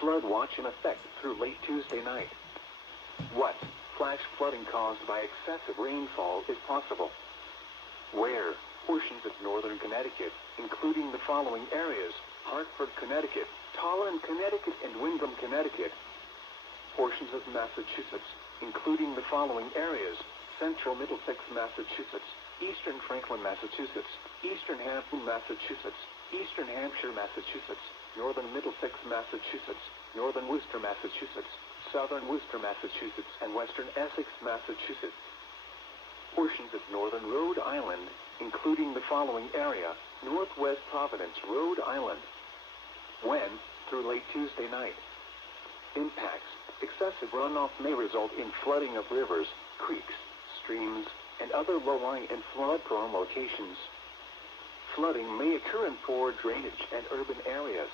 Flood watch in effect through late Tuesday night. What flash flooding caused by excessive rainfall is possible? Where portions of northern Connecticut, including the following areas: Hartford, Connecticut, Tolland, Connecticut, and Windham, Connecticut. Portions of Massachusetts, including the following areas: central Middlesex, Massachusetts, eastern Franklin, Massachusetts, eastern Hampton, Massachusetts, eastern Hampshire, Massachusetts, northern Middlesex, Massachusetts, northern Worcester, Massachusetts, southern Worcester, Massachusetts, and western Essex, Massachusetts. Portions of northern Rhode Island, including the following area: northwest Providence, Rhode Island. When? Through late Tuesday night. Impacts: excessive runoff may result in flooding of rivers, creeks, streams, and other low-lying and flood-prone locations. Flooding may occur in poor drainage and urban areas.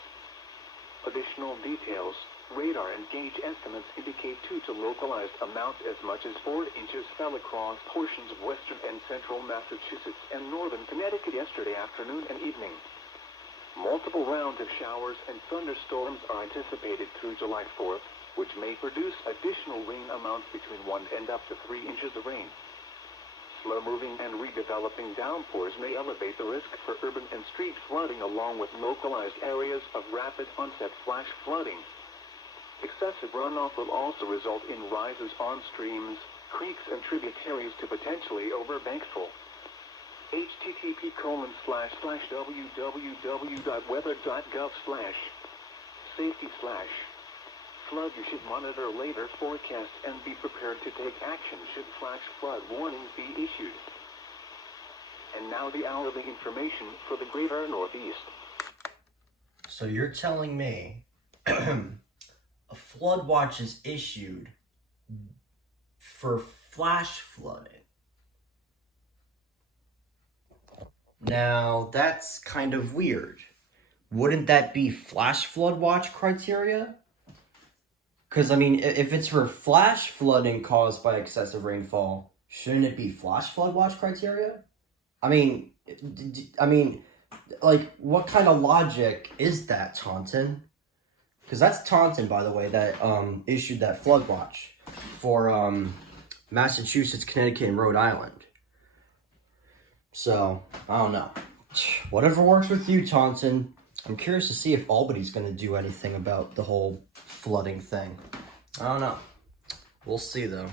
Additional details: radar and gauge estimates indicate 2 to localized amounts as much as 4 inches fell across portions of western and central Massachusetts and northern Connecticut yesterday afternoon and evening. Multiple rounds of showers and thunderstorms are anticipated through July 4th, which may produce additional rain amounts between 1 and up to 3 inches of rain. Slow-moving and redeveloping downpours may elevate the risk for urban and street flooding, along with localized areas of rapid onset flash flooding. Excessive runoff will also result in rises on streams, creeks, and tributaries to potentially overbankful. http://www.weather.gov/safety/ flood. You should monitor later forecasts and be prepared to take action should flash flood warnings be issued. And now the hourly information for the greater Northeast. So you're telling me a flood watch is issued for flash flooding. Now, that's kind of weird. Wouldn't that be flash flood watch criteria? Because, I mean, if it's for flash flooding caused by excessive rainfall, shouldn't it be flash flood watch criteria? I mean, like, what kind of logic is that, Taunton? Because that's Taunton, by the way, that issued that flood watch for Massachusetts, Connecticut, and Rhode Island. So, I don't know. Whatever works with you, Taunton. I'm curious to see if Albany's going to do anything about the whole flooding thing. I don't know. We'll see, though.